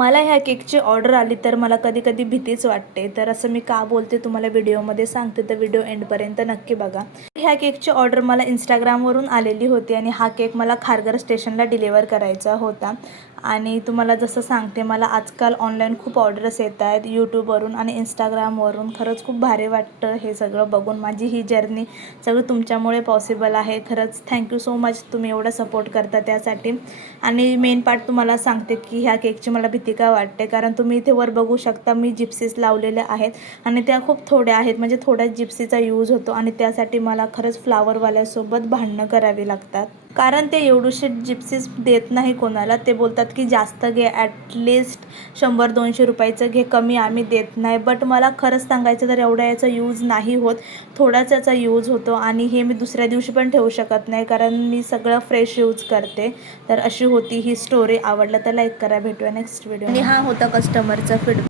मला ह्या केकची ऑर्डर आली तर मला कधी कधी भीतीच वाटते. तर असं मी का बोलते तुम्हाला व्हिडिओमध्ये सांगते, तर व्हिडिओ एंडपर्यंत नक्की बघा. ह्या केकची ऑर्डर मला इंस्टाग्रामवरून आलेली होती आणि हा केक मला खारघर स्टेशनला डिलिव्हर करायचा होता. आणि तुम्हाला जसं सांगते, मला आजकाल ऑनलाईन खूप ऑर्डर्स येत आहेत यूट्यूबवरून आणि इंस्टाग्रामवरून. खरंच खूप भारी वाटतं हे सगळं बघून. माझी ही जर्नी सगळं तुमच्यामुळे पॉसिबल आहे. खरंच थँक्यू सो मच, तुम्ही एवढं सपोर्ट करता त्यासाठी. आणि मेन पार्ट तुम्हाला सांगते की ह्या केकची मला भीती का वाटते, कारण तुम्ही इथे वर बघू शकता मी जिप्सीज लावलेल्या आहेत आणि त्या खूप थोड्या आहेत, म्हणजे थोड्याच जिप्सीचा यूज होतो आणि त्यासाठी मला खरंच फ्लावरवाल्यासोबत भांडणं करावी लागतात. कारण ते एवढीशी जिप्सीज देत नाही कोणाला. ते बोलतात की जास्त घे, ॲटलिस्ट 100-200 रुपयाचं घे, कमी आम्ही देत नाही. बट मला खरंच सांगायचं तर एवढा याचा यूज नाही होत, थोडाच याचा यूज होतो. आणि हे मी दुसऱ्या दिवशी पण ठेवू शकत नाही, कारण मी सगळं फ्रेश यूज करते. तर अशी होती ही स्टोरी. आवडलं तर लाईक करा. भेटूया नेक्स्ट व्हिडिओ. आणि हा होता कस्टमरचा फीडबॅक.